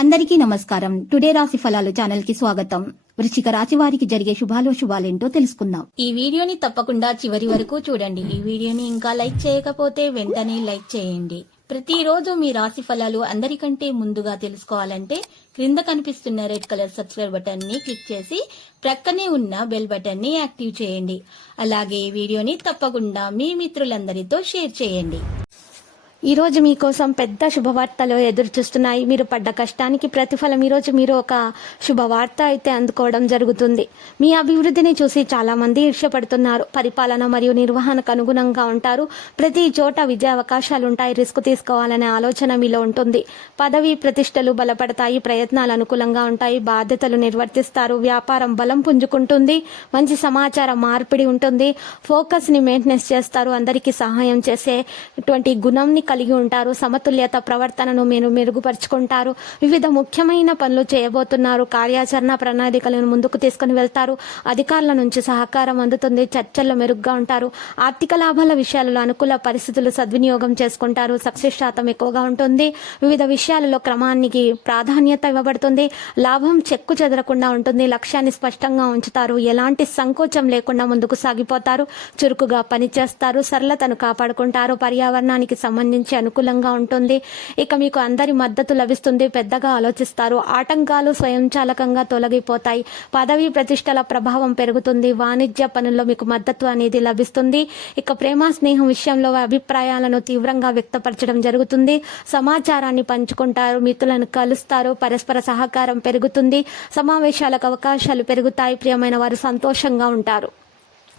అందరికీ నమస్కారం. టుడే రాశి ఫలాలు ఛానల్ కి స్వాగతం. వృశ్చిక రాశి వారికి జరిగే శుభాలేంటో తెలుసుకుందాం. ఈ వీడియోని తప్పకుండా చివరి వరకు చూడండి. ఈ వీడియోని ఇంకా లైక్ చేయకపోతే వెంటనే లైక్ చేయండి. ప్రతిరోజు మీ రాశి ఫలాలు అందరికంటే ముందుగా తెలుసుకోవాలంటే క్రింద కనిపిస్తున్న రెడ్ కలర్ సబ్స్క్రైబ్ బటన్ ని క్లిక్ చేసి ప్రక్కనే ఉన్న బెల్ బటన్ ని యాక్టివ్ చేయండి. అలాగే ఈ వీడియోని తప్పకుండా మీ మిత్రులందరితో షేర్ చేయండి. ఈ రోజు మీకోసం పెద్ద శుభవార్తలు ఎదురు చూస్తున్నాయి. మీరు పడ్డ కష్టానికి ప్రతిఫలం ఈరోజు మీరు ఒక శుభవార్త అయితే అందుకోవడం జరుగుతుంది. మీ అభివృద్ధిని చూసి చాలా మంది ఈర్ష్యపడుతున్నారు. పరిపాలన మరియు నిర్వహణకు అనుగుణంగా ఉంటారు. ప్రతి చోట విజయ అవకాశాలు ఉంటాయి. రిస్క్ తీసుకోవాలనే ఆలోచన మీలో ఉంటుంది. పదవి ప్రతిష్టలు బలపడతాయి. ప్రయత్నాలు అనుకూలంగా ఉంటాయి. బాధ్యతలు నిర్వర్తిస్తారు. వ్యాపారం బలం పుంజుకుంటుంది. మంచి సమాచార మార్పిడి ఉంటుంది. ఫోకస్ ని మెయింటెనెన్స్ చేస్తారు. అందరికీ సహాయం చేసేటువంటి గుణంని కలిగి ఉంటారు. సమతుల్యత ప్రవర్తనను మీరు మెరుగుపరుచుకుంటారు. వివిధ ముఖ్యమైన పనులు చేయబోతున్నారు. కార్యాచరణ ప్రణాళికలను ముందుకు తీసుకుని వెళ్తారు. అధికారుల నుంచి సహకారం అందుతుంది. చర్చల్లో మెరుగ్గా ఉంటారు. ఆర్థిక లాభాల విషయాలలో అనుకూల పరిస్థితులు సద్వినియోగం చేసుకుంటారు. సక్సెస్ శాతం ఎక్కువగా ఉంటుంది. వివిధ విషయాలలో క్రమానికి ప్రాధాన్యత ఇవ్వబడుతుంది. లాభం చెక్కు చెదరకుండా ఉంటుంది. లక్ష్యాన్ని స్పష్టంగా ఉంచుతారు. ఎలాంటి సంకోచం లేకుండా ముందుకు సాగిపోతారు. చురుకుగా పనిచేస్తారు. సరళతను కాపాడుకుంటారు. పర్యావరణానికి సంబంధించి అనుకూలంగా ఉంటుంది. ఇక మీకు అందరి మద్దతు లభిస్తుంది. పెద్దగా ఆలోచిస్తారు. ఆటంకాలు స్వయంచాలకంగా తొలగిపోతాయి. పదవి ప్రతిష్టల ప్రభావం పెరుగుతుంది. వాణిజ్య పనుల్లో మీకు మద్దతు అనేది లభిస్తుంది. ఇక ప్రేమ స్నేహం విషయంలో అభిప్రాయాలను తీవ్రంగా వ్యక్తపరచడం జరుగుతుంది. సమాచారాన్ని పంచుకుంటారు. మిత్రులను కలుస్తారు. పరస్పర సహకారం పెరుగుతుంది. సమావేశాలకు అవకాశాలు పెరుగుతాయి. ప్రియమైన వారు సంతోషంగా ఉంటారు.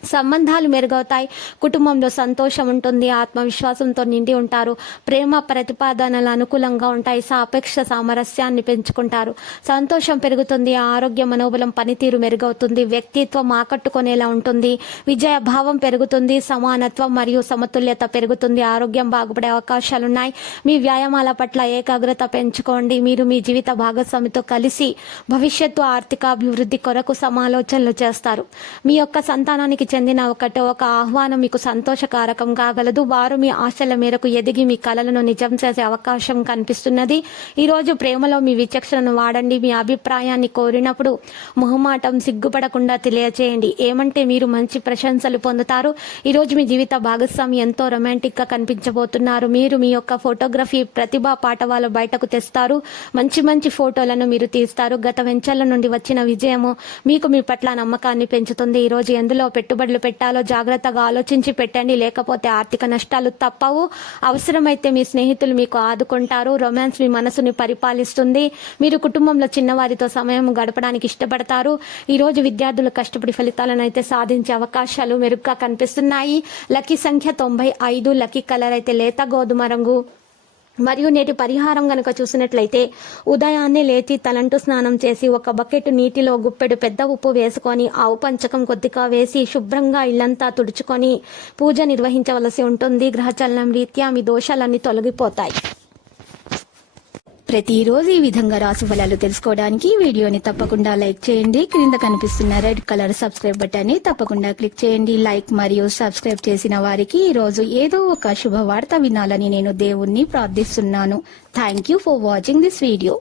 సంబంధాలు మెరుగవుతాయి. కుటుంబంలో సంతోషం ఉంటుంది. ఆత్మవిశ్వాసంతో నిండి ఉంటారు. ప్రేమ ప్రతిపాదనలు అనుకూలంగా ఉంటాయి. సాపేక్ష సామరస్యాన్ని పెంచుకుంటారు. సంతోషం పెరుగుతుంది. ఆరోగ్య మనోబలం పనితీరు మెరుగవుతుంది. వ్యక్తిత్వం ఆకట్టుకునేలా ఉంటుంది. విజయ భావం పెరుగుతుంది. సమానత్వం మరియు సమతుల్యత పెరుగుతుంది. ఆరోగ్యం బాగుపడే అవకాశాలున్నాయి. మీ వ్యాయామాల పట్ల ఏకాగ్రత పెంచుకోండి. మీరు మీ జీవిత భాగస్వామితో కలిసి భవిష్యత్తు ఆర్థిక అభివృద్ధి కొరకు సమాలోచనలు చేస్తారు. మీ యొక్క సంతానానికి చెందిన ఒక ఆహ్వానం మీకు సంతోషకారకం కాగలదు. వారు మీ ఆశల మేరకు ఎదిగి మీ కలలను నిజం చేసే అవకాశం కనిపిస్తున్నది. ఈ రోజు ప్రేమలో మీ విచక్షణను వాడండి. మీ అభిప్రాయాన్ని కోరినప్పుడు మొహమాటం సిగ్గుపడకుండా తెలియచేయండి. ఏమంటే మీరు మంచి ప్రశంసలు పొందుతారు. ఈ రోజు మీ జీవిత భాగస్వామి ఎంతో రొమాంటిక్ గా కనిపించబోతున్నారు. మీరు మీ యొక్క ఫోటోగ్రఫీ ప్రతిభా పాఠవాలు బయటకు తెస్తారు. మంచి మంచి ఫోటోలను మీరు తీస్తారు. గత వెంచర్ల నుండి వచ్చిన విజయము మీకు మీ పట్ల నమ్మకాన్ని పెంచుతుంది. ఈ రోజు ఎందులో పెట్టుబడులు పెట్టాలో జాగ్రత్తగా ఆలోచించి పెట్టండి. లేకపోతే ఆర్థిక నష్టాలు తప్పవు. అవసరమైతే మీ స్నేహితులు మీకు ఆదుకుంటారు. రొమాన్స్ మీ మనసుని పరిపాలిస్తుంది. మీరు కుటుంబంలో చిన్నవారితో సమయం గడపడానికి ఇష్టపడతారు. ఈ రోజు విద్యార్థులు కష్టపడి ఫలితాలను అయితే సాధించే అవకాశాలు మెరుగ్గా కనిపిస్తున్నాయి. లక్కీ సంఖ్య 95. లక్కీ కలర్ అయితే లేత గోధుమ రంగు. మరియు నేటి పరిహారం గనుక చూసినట్లయితే ఉదయాన్నే లేచి తలంటు స్నానం చేసి ఒక బకెట్ నీటిలో గుప్పెడు పెద్ద ఉప్పు వేసుకొని ఆవు పంచకం కొద్దిగా వేసి శుభ్రంగా ఇల్లంతా తుడుచుకొని పూజ నిర్వహించవలసి ఉంటుంది. గ్రహచలనం రీత్యా మీ దోషాలన్నీ తొలగిపోతాయి. ప్రతిరోజు ఈ విధంగా రాశి ఫలాలు తెలుసుకోవడానికి వీడియోని తప్పకుండా లైక్ చేయండి. క్రింద కనిపిస్తున్న రెడ్ కలర్ సబ్స్క్రైబ్ బటన్ ని తప్పకుండా క్లిక్ చేయండి. లైక్ మరియు సబ్స్క్రైబ్ చేసిన వారికి ఈ రోజు ఏదో ఒక శుభవార్త వినాలని నేను దేవుణ్ణి ప్రార్థిస్తున్నాను. Thank you for watching this video.